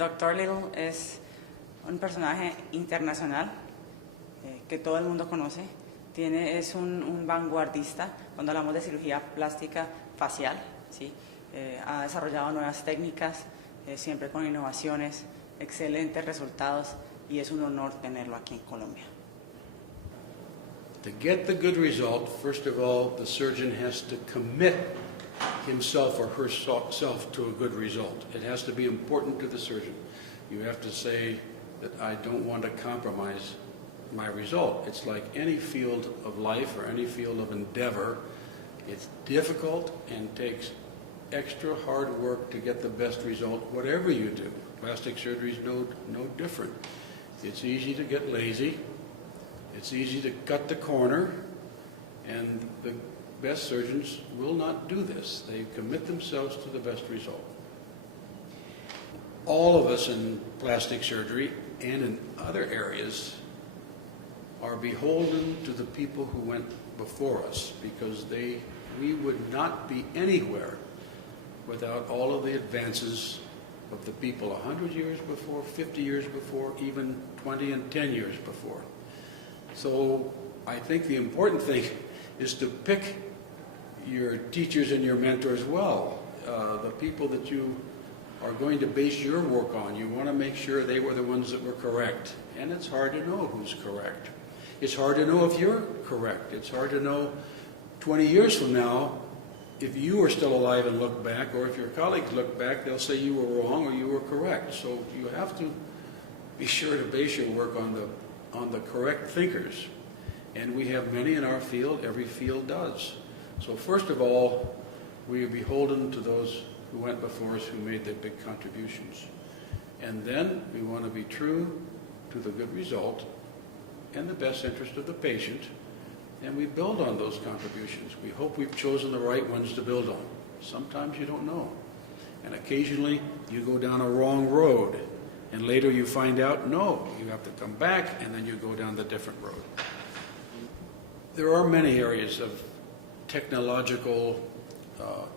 Dr. Little es un personaje internacional que todo el mundo conoce. Es un vanguardista cuando hablamos de cirugía plástica facial, ¿sí? Ha desarrollado nuevas técnicas, siempre con innovaciones, excelentes resultados, y es un honor tenerlo aquí en Colombia. To get the good result, first of all, the surgeon has to commit himself or herself to a good result. It has to be important to the surgeon. You have to say that I don't want to compromise my result. It's like any field of life or any field of endeavor. It's difficult and takes extra hard work to get the best result, whatever you do. Plastic surgery is no different. It's easy to get lazy. It's easy to cut the corner, and the best surgeons will not do this. They commit themselves to the best result. All of us in plastic surgery and in other areas are beholden to the people who went before us, because we would not be anywhere without all of the advances of the people 100 years before, 50 years before, even 20 and 10 years before. So I think the important thing is to pick your teachers and your mentors well. The people that you are going to base your work on, you want to make sure they were the ones that were correct. And it's hard to know who's correct. It's hard to know if you're correct. It's hard to know 20 years from now if you are still alive and look back, or if your colleagues look back, they'll say you were wrong or you were correct. So you have to be sure to base your work on the correct thinkers. And we have many in our field. Every field does. So first of all, we are beholden to those who went before us, who made their big contributions. And then we want to be true to the good result and the best interest of the patient, and we build on those contributions. We hope we've chosen the right ones to build on. Sometimes you don't know. And occasionally you go down a wrong road, and later you find out, no, you have to come back, and then you go down the different road. There are many areas of technological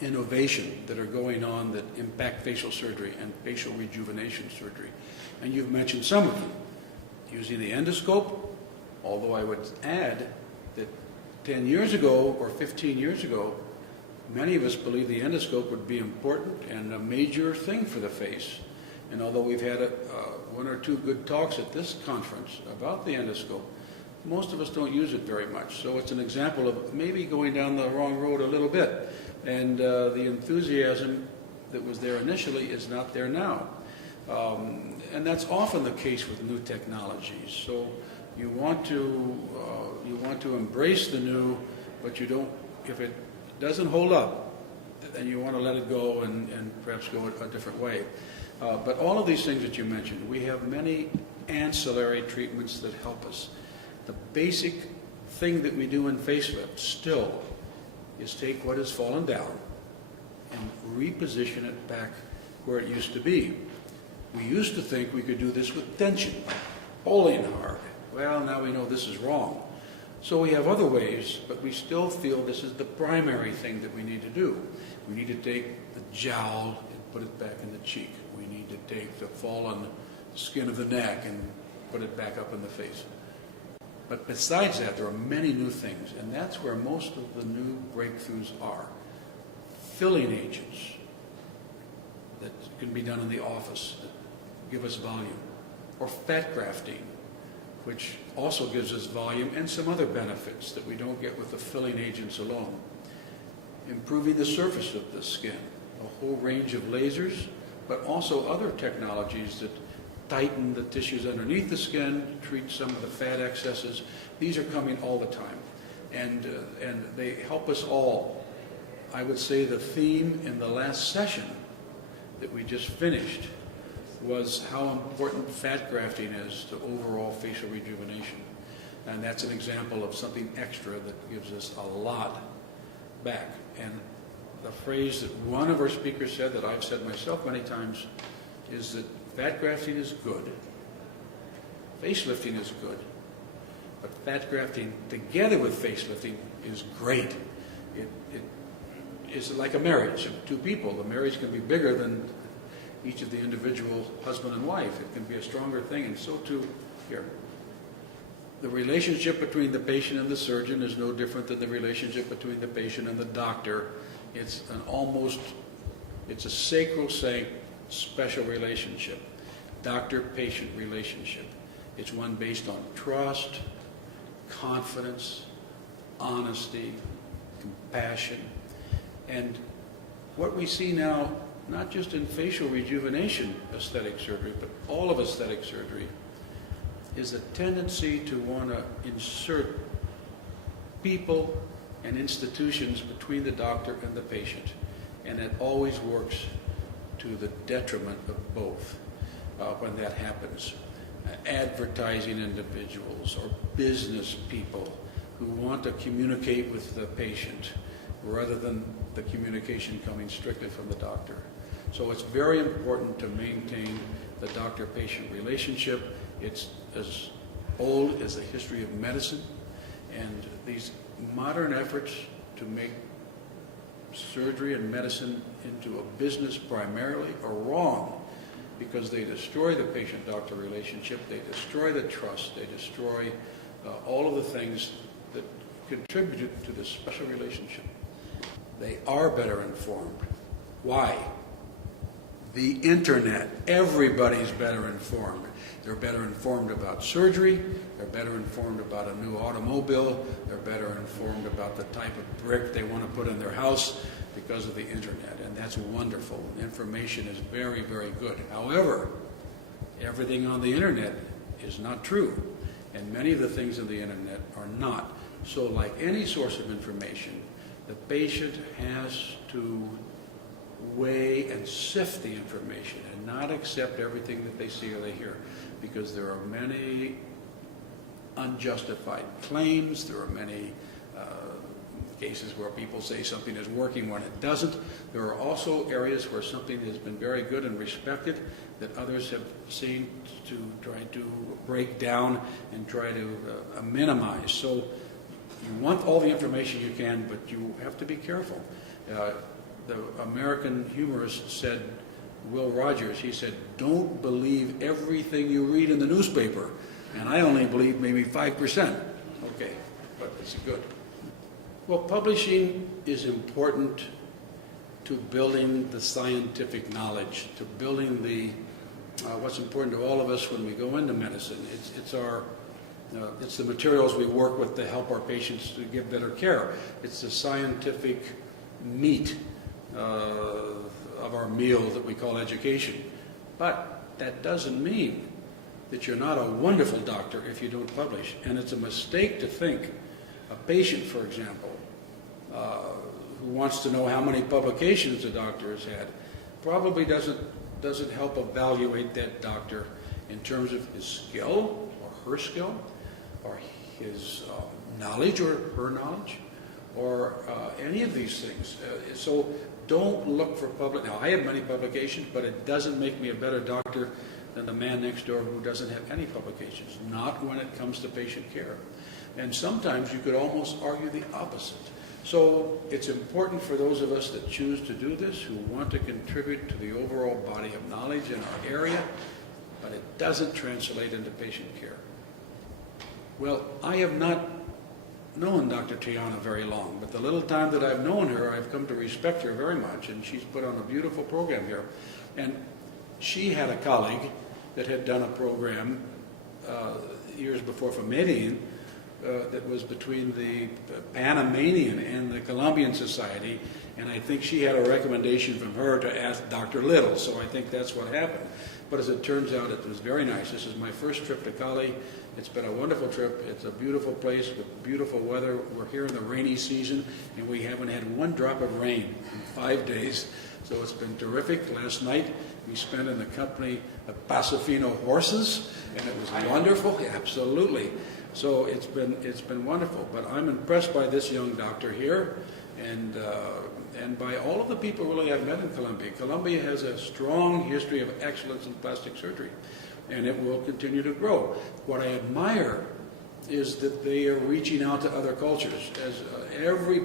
innovation that are going on that impact facial surgery and facial rejuvenation surgery. And you've mentioned some of them. Using the endoscope, although I would add that 10 years ago or 15 years ago, many of us believed the endoscope would be important and a major thing for the face. And although we've had one or two good talks at this conference about the endoscope, most of us don't use it very much. So it's an example of maybe going down the wrong road a little bit. And the enthusiasm that was there initially is not there now. And that's often the case with new technologies. So you want to embrace the new, but you don't, if it doesn't hold up, then you want to let it go and perhaps go a different way. But all of these things that you mentioned, we have many ancillary treatments that help us. The basic thing that we do in facelift still is take what has fallen down and reposition it back where it used to be. We used to think we could do this with tension, pulling hard. Well, now we know this is wrong. So we have other ways, but we still feel this is the primary thing that we need to do. We need to take the jowl and put it back in the cheek. We need to take the fallen skin of the neck and put it back up in the face. But besides that, there are many new things, and that's where most of the new breakthroughs are. Filling agents that can be done in the office that give us volume, or fat grafting, which also gives us volume and some other benefits that we don't get with the filling agents alone. Improving the surface of the skin, a whole range of lasers, but also other technologies that tighten the tissues underneath the skin, treat some of the fat excesses. These are coming all the time, and they help us all. I would say the theme in the last session that we just finished was how important fat grafting is to overall facial rejuvenation. And that's an example of something extra that gives us a lot back. And the phrase that one of our speakers said, that I've said myself many times, is that fat grafting is good, facelifting is good, but fat grafting together with facelifting is great. It is like a marriage of two people. The marriage can be bigger than each of the individual husband and wife. It can be a stronger thing, and so too here. The relationship between the patient and the surgeon is no different than the relationship between the patient and the doctor. It's a sacrosanct, special relationship, doctor-patient relationship. It's one based on trust, confidence, honesty, compassion. And what we see now, not just in facial rejuvenation aesthetic surgery, but all of aesthetic surgery, is a tendency to want to insert people and institutions between the doctor and the patient. And it always works to the detriment of both when that happens. Advertising individuals or business people who want to communicate with the patient rather than the communication coming strictly from the doctor. So it's very important to maintain the doctor-patient relationship. It's as old as the history of medicine, and these modern efforts to make surgery and medicine into a business primarily are wrong, because they destroy the patient-doctor relationship, they destroy the trust, they destroy all of the things that contribute to this special relationship. They are better informed. Why? The internet. Everybody's better informed. They're better informed about surgery, they're better informed about a new automobile, they're better informed about the type of brick they want to put in their house because of the internet, and that's wonderful. Information is very, very good. However, everything on the internet is not true, and many of the things on the internet are not. So like any source of information, the patient has to weigh and sift the information and not accept everything that they see or they hear, because there are many unjustified claims, there are many cases where people say something is working when it doesn't. There are also areas where something has been very good and respected that others have seen to try to break down and try to minimize. So you want all the information you can, but you have to be careful. The American humorist said, Will Rogers, he said, "Don't believe everything you read in the newspaper." And I only believe maybe 5%. Okay, but it's good. Well, publishing is important to building the scientific knowledge, to building the what's important to all of us when we go into medicine. It's the materials we work with to help our patients to give better care. It's the scientific meat of our meal that we call education. But that doesn't mean that you're not a wonderful doctor if you don't publish. And it's a mistake to think a patient, for example, who wants to know how many publications the doctor has had, probably doesn't help evaluate that doctor in terms of his skill or her skill or his knowledge or her knowledge or any of these things. So don't look for Now, I have many publications, but it doesn't make me a better doctor than the man next door who doesn't have any publications, not when it comes to patient care. And sometimes you could almost argue the opposite. So it's important for those of us that choose to do this, who want to contribute to the overall body of knowledge in our area, but it doesn't translate into patient care. Well, I have not known Dr. Tiana very long, but the little time that I've known her, I've come to respect her very much, and she's put on a beautiful program here. And she had a colleague that had done a program years before for Medellin that was between the Panamanian and the Colombian Society, and I think she had a recommendation from her to ask Dr. Little, so I think that's what happened. But as it turns out, it was very nice. This is my first trip to Cali. It's been a wonderful trip. It's a beautiful place with beautiful weather. We're here in the rainy season, and we haven't had one drop of rain in 5 days. So it's been terrific. Last night, we spent in the company of Pasofino horses, and it was wonderful. Yeah, absolutely. So it's been wonderful. But I'm impressed by this young doctor here, and by all of the people really I've met in Colombia. Colombia has a strong history of excellence in plastic surgery, and it will continue to grow. What I admire is that they are reaching out to other cultures. As every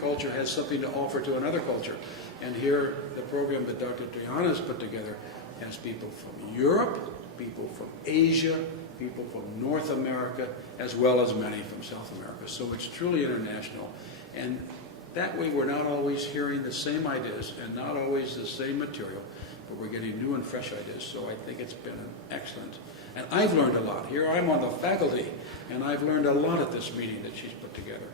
culture has something to offer to another culture. And here, the program that Dr. Triana has put together has people from Europe, people from Asia, people from North America, as well as many from South America. So it's truly international. And that way we're not always hearing the same ideas and not always the same material, but we're getting new and fresh ideas. So I think it's been excellent. And I've learned a lot. Here I'm on the faculty, and I've learned a lot at this meeting that she's put together.